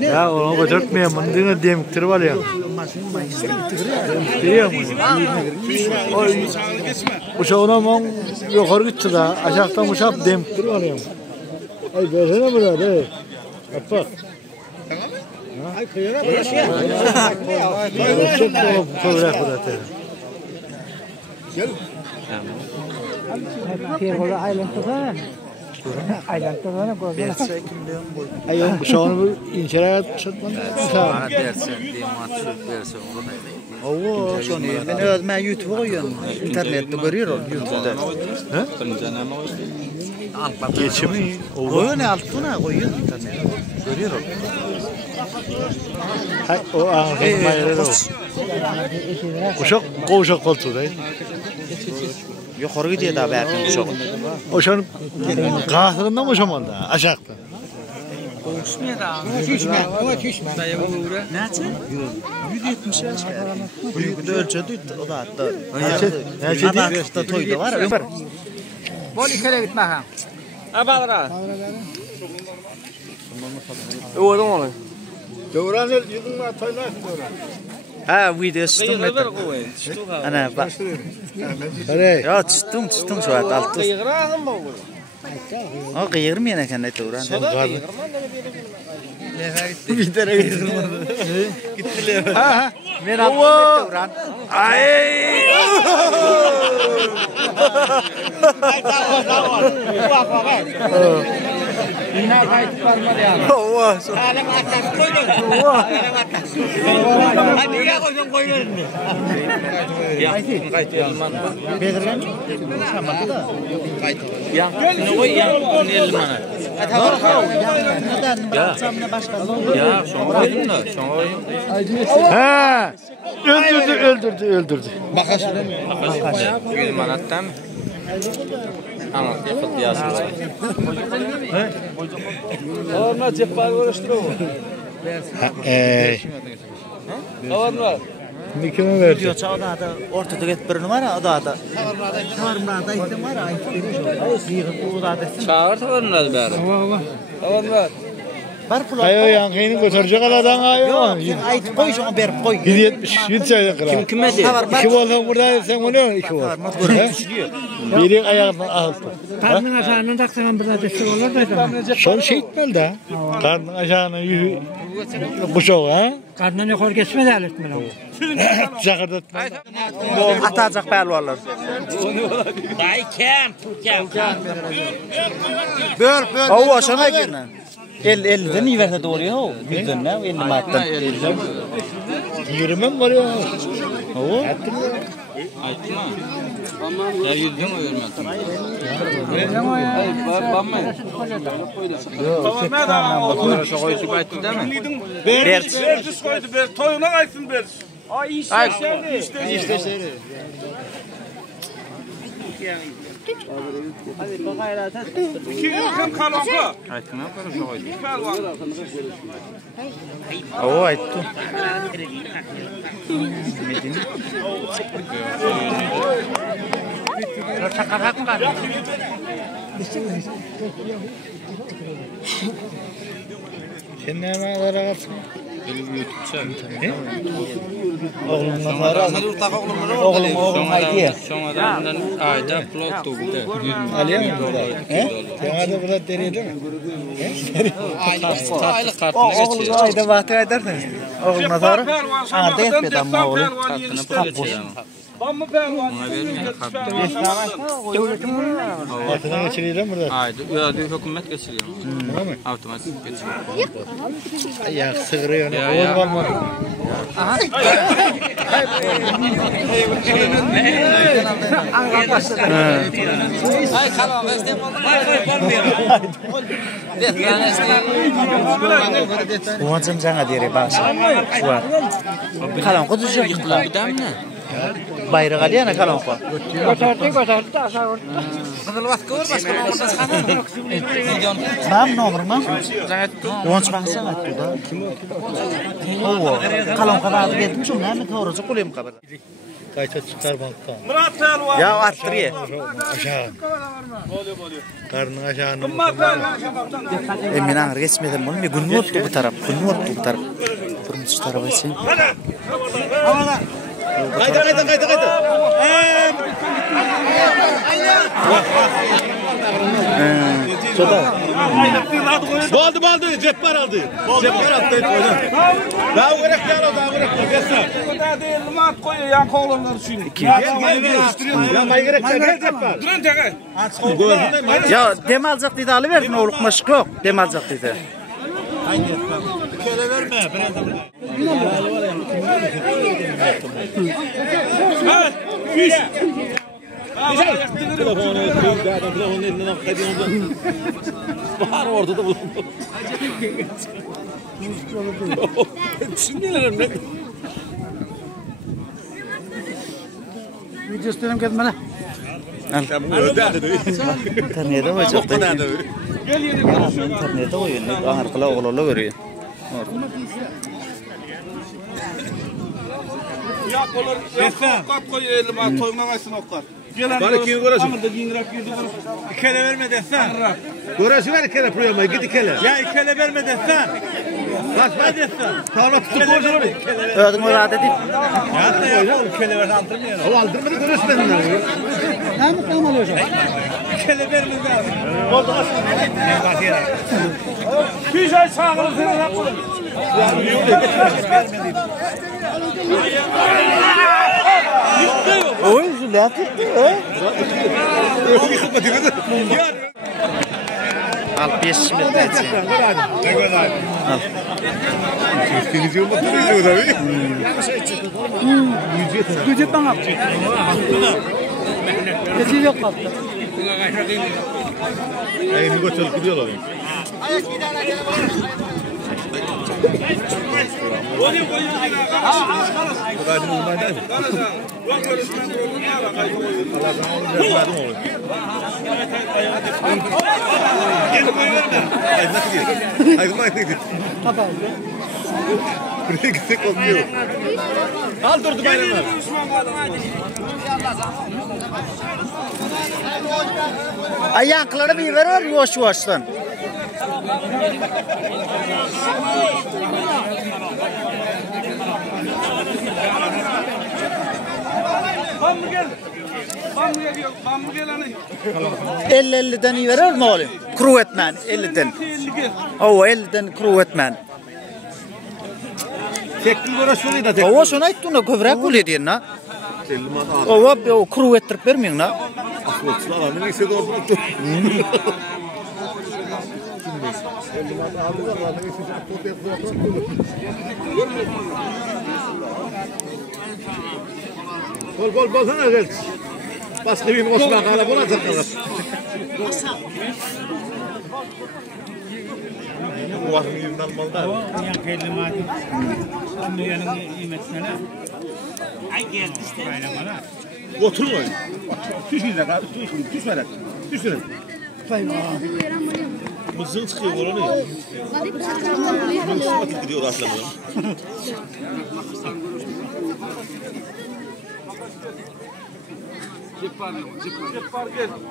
Ya onu götürtmeye mındığını demiktir var ya. Uşağına mı yukarı gitti da aşağıdan uşak demiktir var ya. Ay versene burada. Yapar. Ay kıyına bırak. Çok dolu kıvrak burada. Gel. Pirgola aylantıda. Aylantıda gözler. Ay şu an inşaat çıkmadı. Bana dersen, demat versen onu Oo, şunu ben özme YouTube koyuyorum. İnternette görüyorum YouTube'da. He? Geçimi Koyuyor ne altına koyuyor internette. Görüyorum. hay o ağzın bayrağı o. Uşak koltuğu değil. Yukarı gidiyor da belki bu çok. Uşağın kahırında mı uşamanda aşağıda? Neçe? 170 yaş geldi. Büyük de ölçüdü o da hatta. Neçe değil? Hatta toyda var. Ömer. Bol ikere gitme ha. Abadra. O da onu. Devran yedin mi ataylar devran? Ha video çıktım. Ana bak. Hadi. Ya çıktım şu an altı. O kıyırmıyor ne kendi devran. Bir tane kıyırmadı. Gittiler. Ha. Ben altı devran. Ay. İna kayıt kalmadı yani. Allah. Alem atak koydun. Alem atak. Hadi ya koydun koydun. Ya, kayıt elman. Beğren. Şamadı da. Ya, ne koy ya? Ne elmanı? Ya, şuna koydum da, şuna koydum. Ha. Öldürdü. Bakasın. Elmanattan. Ama yapıp yazsın. Onlar cepler uğraştırıyor mu? Kavanlar. Nikime verdi. Diyor çağda da ortada git bir numara o da da. Çağırmada ihtim var ay. Bu da da. Çağır tavanlar bari. Kavanlar. Bar pul. Ayo yankını götürecek adam ayo. Yok ay koy şunu ber koy. 170 çayda kırar. Kim kime de? İki volta burada sen onu iki volt. Biri ayağından altı. Karnın aşağının taksanan bir adresi olur da. Son şey etmeli de. Karnın aşağına yüzü. Bu çok ha. Karnına yukarı geçme de aletmeli. Çakırdat. Atacak pelvarlar. Ay kem. Böl. O aşağıya girin. 50'den iyi verse doğru ya o. 100'den ne? 50 madden. 20 var ya. O. Aytma. Ya yüzden o vermedim. Yok, şu koyusu bayttı değil mi? Berdiz koydu. Toyuna kaysın berdiz. Ay işte şeydi. Hadi bakayla tat. İki hem kalonka. Aytma şu koydu. O ayttu. Sen ne ağlara katsın? Oğlum haydi. Sonradan ayda plot tuttu. Aliye mi burada? Sen de burada deriydi mi? Aylık kartına geçiyor. Oğlum ayda vakti edersiniz. Oğlum nazarı. Arda etmedi ama oğlum. Kartına geçiyor. Bamı pervan. Ona vermiyor kartına. Altına geçiriyor burada. Ayda hükümet geçiriyor. Otomatik geçiyor. Ya sığırıyor. Ya. Olmadı. Ay kalon vestem Uğancım sana diyeri başı. Şu an. Kalan kutucu yıktılar. Bir daha mı? Bayrağı aliyana kalonqa. Götürdü aşağı vurdu. Mam nomerman? Yonç baxsan aytdı da. Owo, kalonqa bağlı getmiş, näme to'g'risi qo'lim qabar. Qayta çıkarmakta. Murat Elva. Ya attırıya. Aşağı. Karnın aşağını. Men ağır geçmedim bunu. Günü ottu bu taraf. Turmuş tarafı için. Kayda. Baldı. Cepper aldı. Cepper aldı. Daha gerek ya daha gerek. Burada değil mat koyuyor yan koğlanlar şimdi. Ya may gerek cepper. Durun tekrar. Ya demalcaq dedi alıverdin oğluk maşık yok. Demalcaq dedi. Kele verme. Ha, fiş. Telefonu telefonun elinden kaydıyordum. Bahar orada da bulundu. Şimdi neler ne? Video istedim ketmene. İnternette koyacak. Gel yine konuşuyor. İnternette koyuyor. Ağır kıla oğlala görüyor. Ya kolor. Kat koy elime toymamasın oklar. Bana kim görüyorsun? Ama da giyinirek girdi. İkele verme desen. Görüyorsun ver ikele programı. Git ikele. Ya ikele verme desen. Basma desen. Tavla tutup borcunu ver. Ödün o rahat edip. Ya da ya ikele ver aldırmıyor. O aldırmadı görüyorsun benden. Tamam alıyorsun. İkele verme desen. Oldu aslında. Fiş ay sağlığı seni yapalım. Oy zülat etti. Al 5 milyon etsin. Al. Televizyon bakıyor tabii. Gücet bana. Geçiş yok kaldı. Ayını götürüp gidiyorlar. Kaldırdı bayramlar. Ayakları bir ver yoş-yoşdan. Bambu gel hani. 50'den iyi verir mi oğlum? Kuru etmen 50'den. O 50'den kuru etmen. Tekli uğraşıyordu da tekli. O şuna ayttuğunda kövrek ol ediyen na. O kuru ettirip vermiyorsun na. Asılçılar anı neyse doğru. Bol sana gel. Başka bir Osman Kala bulacak kalır. Bu vakın yerinden almalılar. Yan kelimat. Anlayanın nimetine. Ay geldi işte. Oturmayın. Düşün de kaldı. Düşmeden. Düşün. Mızın çıkıyor oranı. Mızın gidiyor aslında.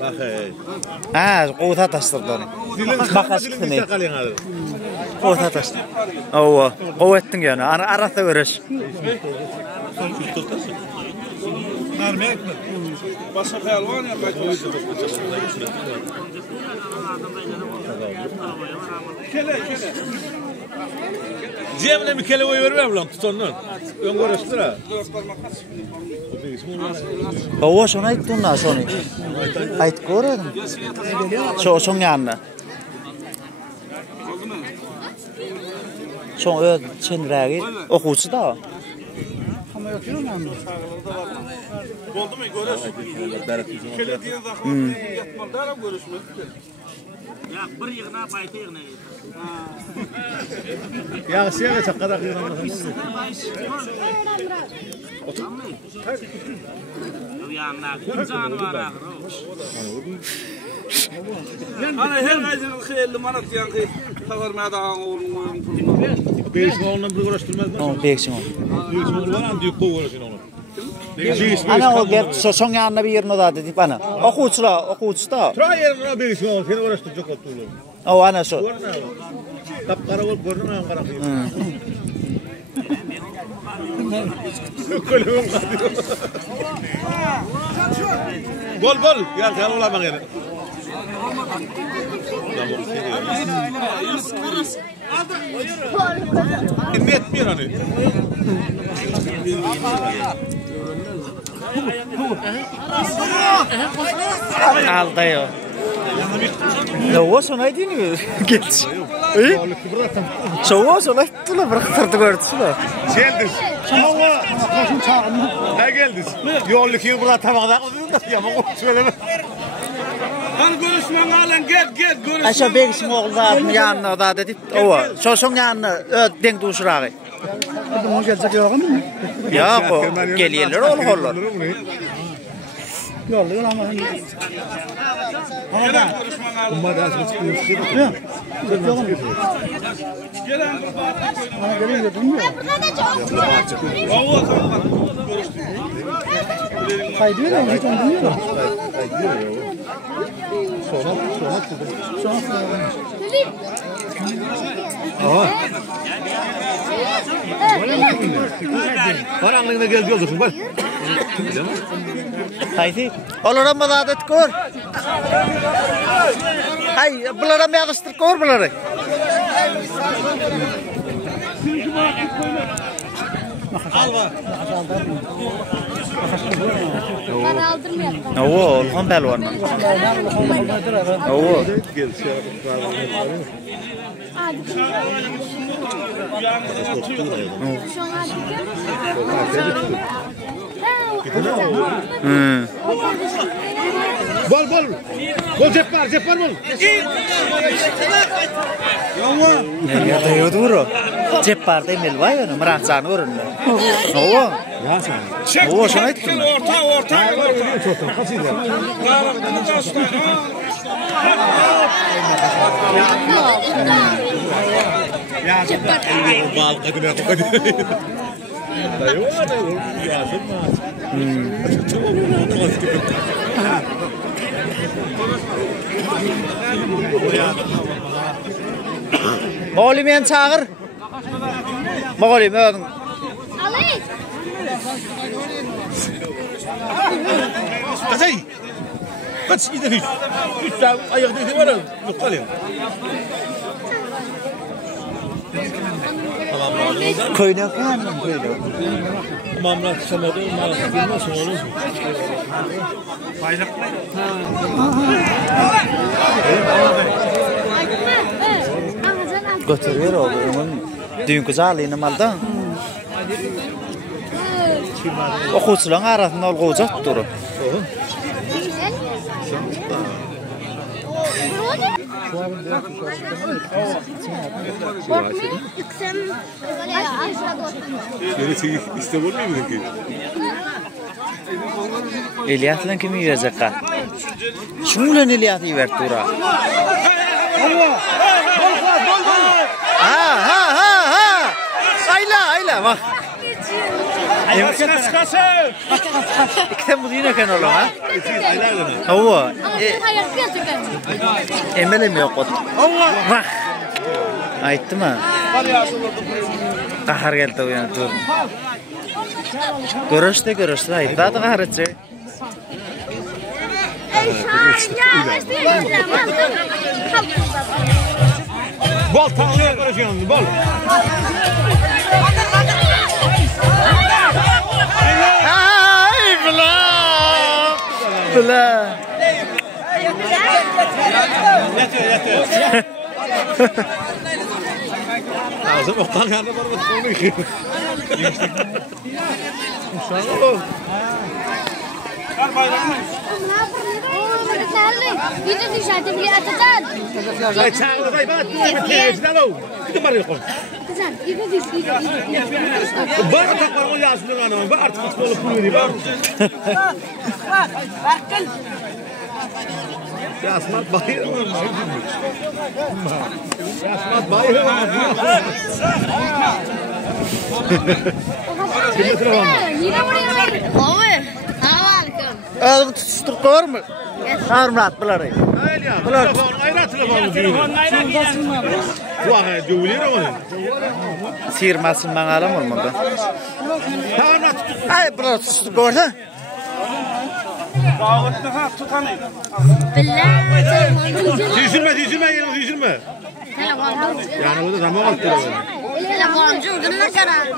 Bak Ha, quvvat tasdirdi onu. Makas qildi. Quvvat tasdirdi. O, quvvatding yani. Arasa verish. Başka pelvan ya Kele. Cemle mi kele oy vermem lan tutanlar. Ön görüştür ha. O şuna ayttuğunda sonu. Ayt ko'radim. Şoň ýanyna. Şoň öz çenrägi okuwçy da. Oldu mu görüyorsun? Kele diye zakon yatmalar görüşmek. Ya bir yığına bayta yığına. Ya siyaga çakada kıyılanlar. Ana her gayzının xeyirli manat diyen ki tavır mədağın oğlum. Beyisin oğlundan bir uğraştırmaz mı? O beksin o. Beyisin oğlu var ama büyük kov uğraşın onu. Ana o gel son yanına bir yerine da dedik bana. Okuçu da. Tura yerine beyisin oğlu seni uğraştıracak oturdu. O ana şu. Kapkara olup görünüm ben karakıyım. Bol gel ulama gel. Ne etmiyor hani? Aldıyor. Ne o sonra değil mi? Geç. Çoğu sonra tula bıraktırdı gördüsüler. Geldi. Çoğu koşun çağırdı. Ne geldi? Yolluk yıl burada tabakta koydun ya bak söyleme. Hani görüşmen halen gel görüşmen. Aşağı beksin oğullarının yanına da dedik. O son yanına denk duşurağı. Bunu gelecek yok mu? Ya o geliyorlar olur. Yolluyor ama. Umma da çıkıyor. Gelen Bana gelin gördün mü? Kaydıyor ya, hiç anlamıyor mu? Karanlığına geldi olursun bak. Haydi. Olaram badadet kor. Hay, bularam yağıştır kor buları. alma. Para aldırmayalım. Oo, olhan belvandan. Oo. Bol cep var bol. Ya da yoduro. Cep var demel vay onu mıraqsan orunda. Oo. Ya sen. Oo, şunu ettim. Orta. Kaçıydı? Ya sen. Bal kadına koydu. Oğlum men çağır. Oğlum ödün. Alayım. Kaçay. Kaç gidelim. Üç tane ayakta gidelim var. Yok kalıyor. Köynek yandım köynek. Mamlat sanadı, mamlat nasıl olur? Bayrak. Götürüyor oğlum. Dünkü zalini maldan. Okuçulan arasında olacak duru. Neresi İstanbul mu ki? İlyas'dan kimi yiyecek ha? Şunun İlyas'ı yiver dura. Ha. Ayla bak. İkten bu yine kan oğlum ha? Hava. Emelim yok ot. Bak. Ayttı mı? Kahar geldi o yana dur. Görüştü. Ayttı da kahar etse. Bol tanrıya görüşüyorsun bol. Ay bla. Ağzım oktan yanında var mı? Video di sana beli atasan. Saya cakap, baik banget. Kita mari kau. Bak takvarı yazılır anam. Bak artık futbolu pulveri bak. Yasmat bayır mı? Yasmat bayır mı? Ağzını tutuşturup koyar mı? Harmat bunları. Öyle ya. Telefon ayra telefonu diyor. Vah dövülür onu. Sıyırmasın bana alam olmadı. Tamam Ay bunları tutuşturup koyar. Düşürme yine düşürme. Yani o da zaman oldu telefonu. Telefoncu gülür karar.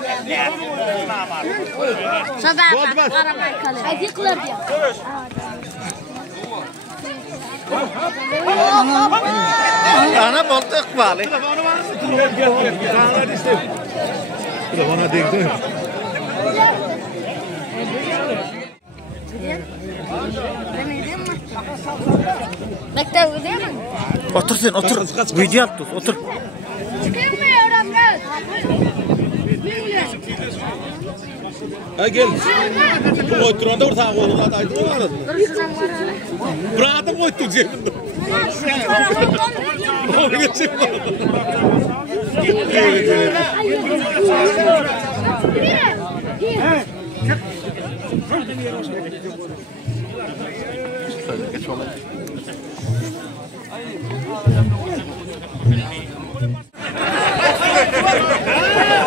Sabah bak aramayı kalır. Hadi kılar diyor. Ana boldu ikbali. Telefonu var mı? Gel. Sana işte. Telefona değdi. Bekle gidiyor mu? Otur sen otur. Video yap otur. Çıkmıyor amca. Ha gel. Oturanda ortağa koydular da aydın var. Bıraktım koyduk cebimde. O geçip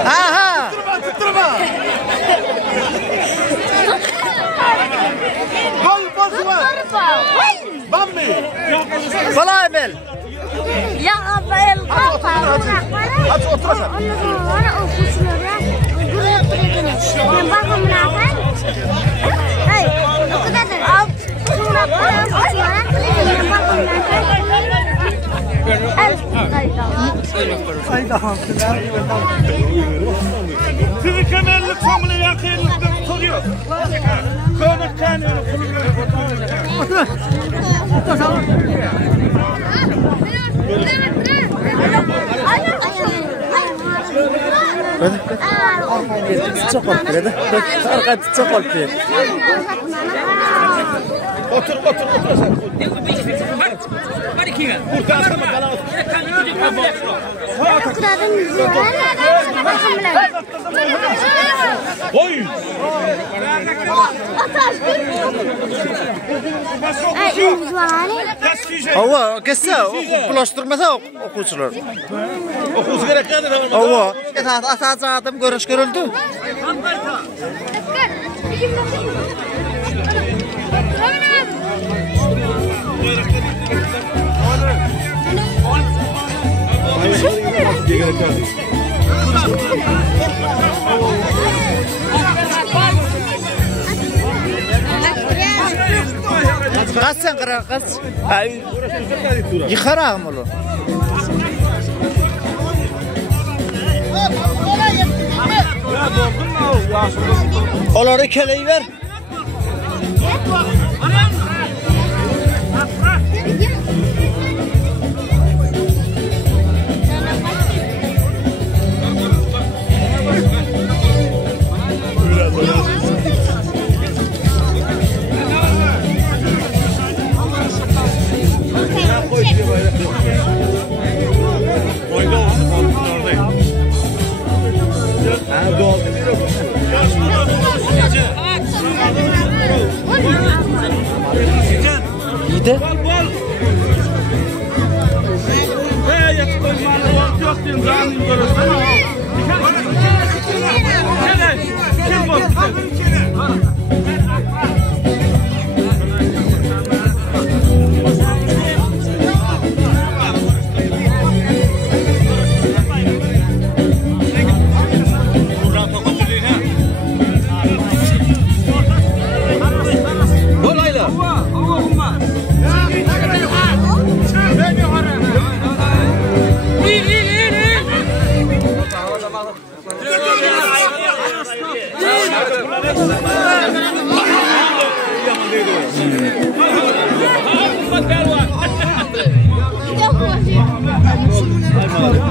Ha. Gol basma. Bambi. Kolay bel. Ya Rafael kafa. Aç otur sen. Ona okusunu ya. Buraya oturuyordun. Ben bakım ne yapayım? Hey, o kadar da. Al. Şuna koyalım. Osman'a kılıyordun. Ben bakım ne yapayım? Sizi kemerlik somunu yakınlıkta tutuyor. Köyde kendini Çok oldu. Arka çok oldu. Otur sen. Kurtarsın mı bana? Oy! Ava, kesse bulaştırmasa okuçular. Okus gerekli de. Ava, asas adam görüş görüldü. Kaç sen kırar kaç? Yıkarağım oğlum. Onları keleyi ver. İyiydi. Yok.